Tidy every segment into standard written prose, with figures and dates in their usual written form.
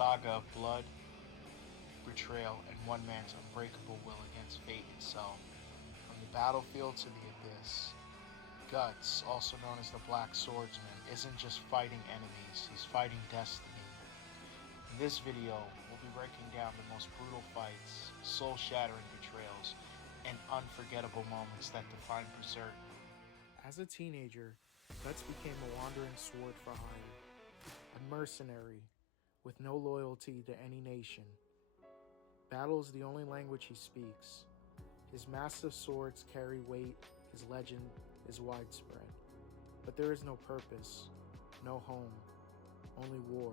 saga of blood, betrayal, and one man's unbreakable will against fate itself. From the battlefield to the abyss, Guts, also known as the Black Swordsman, isn't just fighting enemies, he's fighting destiny. In this video, we'll be breaking down the most brutal fights, soul-shattering betrayals, and unforgettable moments that define Berserk. As a teenager, Guts became a wandering sword for hire, a mercenary with no loyalty to any nation. Battle is the only language he speaks. His massive swords carry weight, his legend is widespread. But there is no purpose, no home, only war.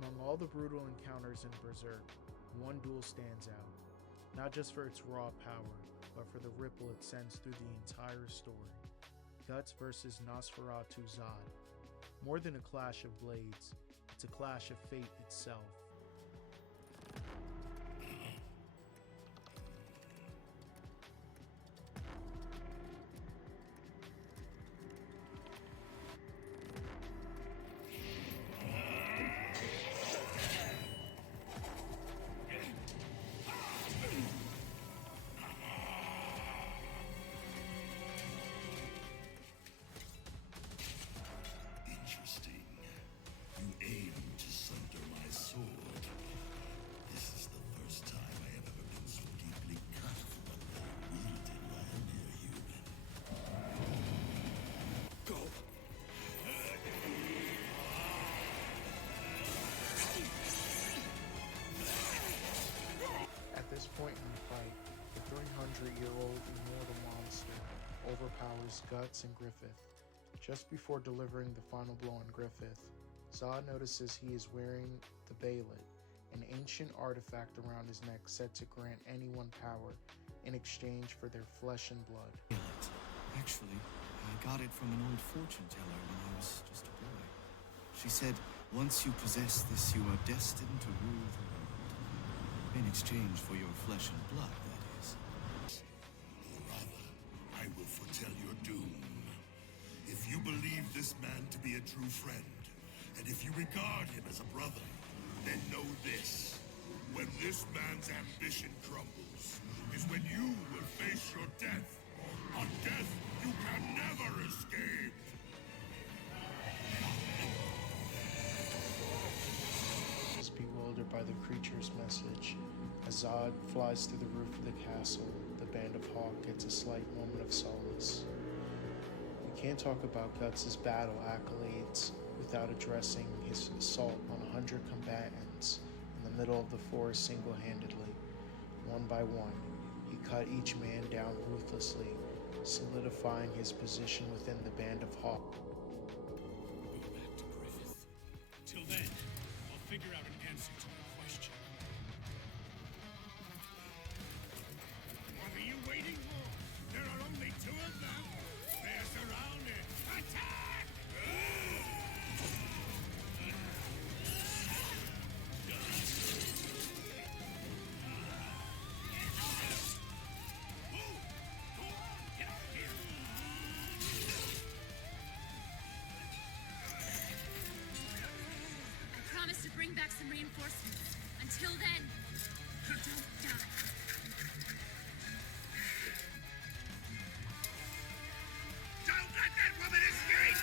Among all the brutal encounters in Berserk, one duel stands out, not just for its raw power, but for the ripple it sends through the entire story. Guts versus Nosferatu Zodd. More than a clash of blades, it's a clash of fate itself. Interesting. You aim to sunder my sword. This is the first time I have ever been so deeply cut while wielding by a mere human. Go! At this point in the fight, the 300-year-old immortal monster overpowers Guts and Griffith. Just before delivering the final blow on Griffith, Zodd notices he is wearing the Behlit, an ancient artifact around his neck said to grant anyone power in exchange for their flesh and blood. Actually, I got it from an old fortune teller when I was just a boy. She said, once you possess this, you are destined to rule the world. In exchange for your flesh and blood, that is. Or rather, I will foretell your doom. If you believe this man to be a true friend, and if you regard him as a brother, then know this. When this man's ambition crumbles, is when you will face your death. A death you can never escape. Is bewildered by the creature's message. As Zodd flies through the roof of the castle, the band of Hawk gets a slight moment of solace. We can't talk about Guts' battle accolades without addressing his assault on 100 combatants in the middle of the forest single-handedly. One by one, he cut each man down ruthlessly, solidifying his position within the band of Hawk. Go back to Griffith. Till then, I'll figure out an answer to your question. What are you waiting for? There are only two of them. They're surrounded. Attack! I promise to bring back some reinforcements. Until then, don't die. Don't let that woman escape!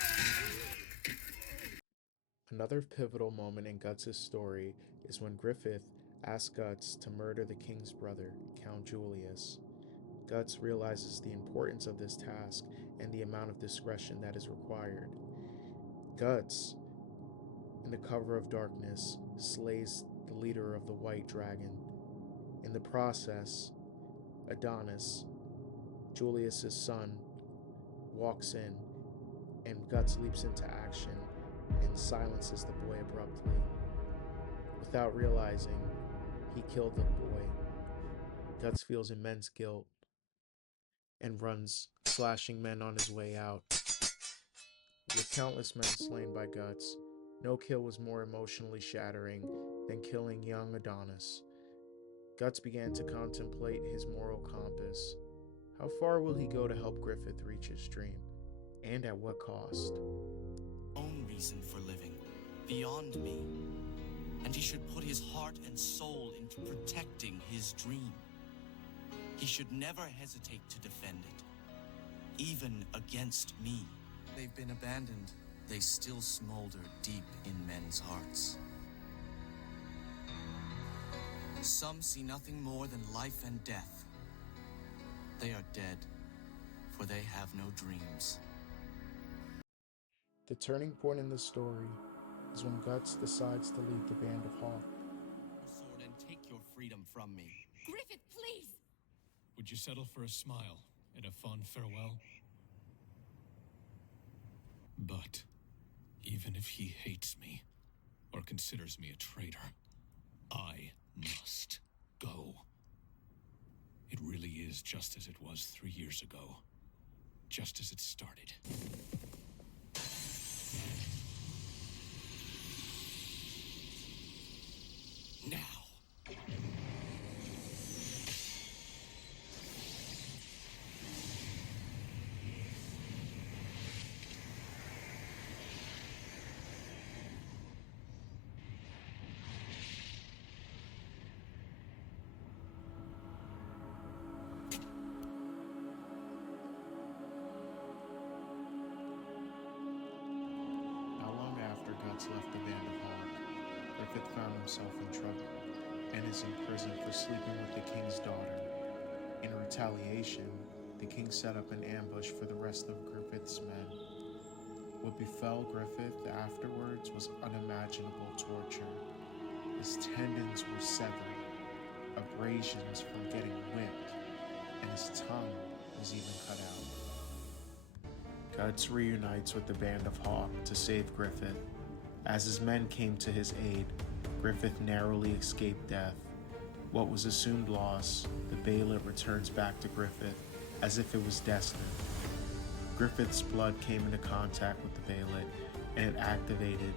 Another pivotal moment in Guts' story is when Griffith asks Guts to murder the king's brother, Count Julius. Guts realizes the importance of this task and the amount of discretion that is required. Guts, in the cover of darkness, slays the leader of the White Dragon. In the process, Adonis, Julius' son, walks in, and Guts leaps into action and silences the boy abruptly. Without realizing, he killed the boy. Guts feels immense guilt and runs, slashing men on his way out. With countless men slain by Guts, no kill was more emotionally shattering than killing young Adonis. Guts began to contemplate his moral compass. How far will he go to help Griffith reach his dream? And at what cost? Own reason for living, beyond me. And he should put his heart and soul into protecting his dream. He should never hesitate to defend it, even against me. They've been abandoned. They still smolder deep in men's hearts. Some see nothing more than life and death. They are dead, for they have no dreams. The turning point in the story is when Guts decides to lead the Band of Hawk. Your sword and take your freedom from me. Griffith, please! Would you settle for a smile and a fond farewell? But even if he hates me or considers me a traitor, I must go. It really is just as it was 3 years ago, just as it started. Now. Not long after Guts left the Band of Hawk, Griffith found himself in trouble and is imprisoned for sleeping with the king's daughter. In retaliation, the king set up an ambush for the rest of Griffith's men. What befell Griffith afterwards was unimaginable torture. His tendons were severed, abrasions from getting whipped, and his tongue was even cut out. Guts reunites with the Band of Hawk to save Griffith. As his men came to his aid, Griffith narrowly escaped death. What was assumed loss, the Behlit returns back to Griffith as if it was destined. Griffith's blood came into contact with the Behlit and it activated,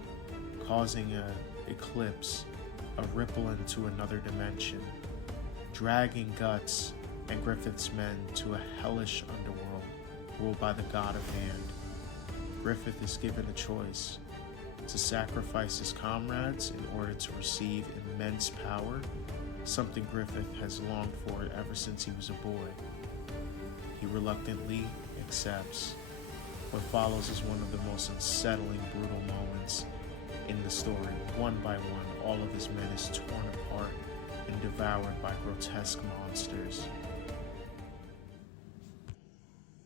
causing an eclipse, a ripple into another dimension, dragging Guts and Griffith's men to a hellish underworld ruled by the God of Hand. Griffith is given a choice: to sacrifice his comrades in order to receive immense power, something Griffith has longed for ever since he was a boy. He reluctantly accepts. What follows is one of the most unsettling, brutal moments in the story. One by one, all of his men is torn apart and devoured by grotesque monsters.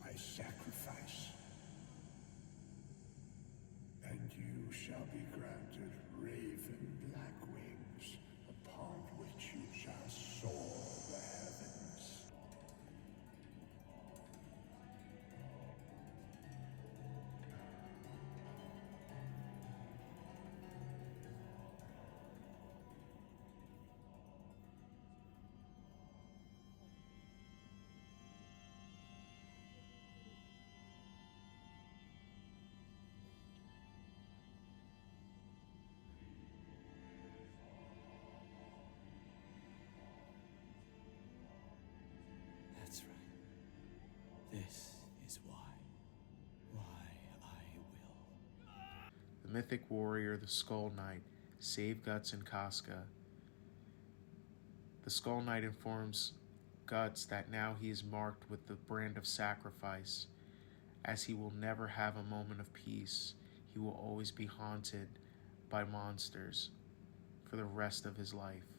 I sacrifice, and you shall be granted raven black wings, upon which you shall soar the heavens. That's right. This is why I will. The mythic warrior, the Skull Knight, saved Guts and Casca. The Skull Knight informs Guts that now he is marked with the brand of sacrifice. As he will never have a moment of peace, he will always be haunted by monsters for the rest of his life.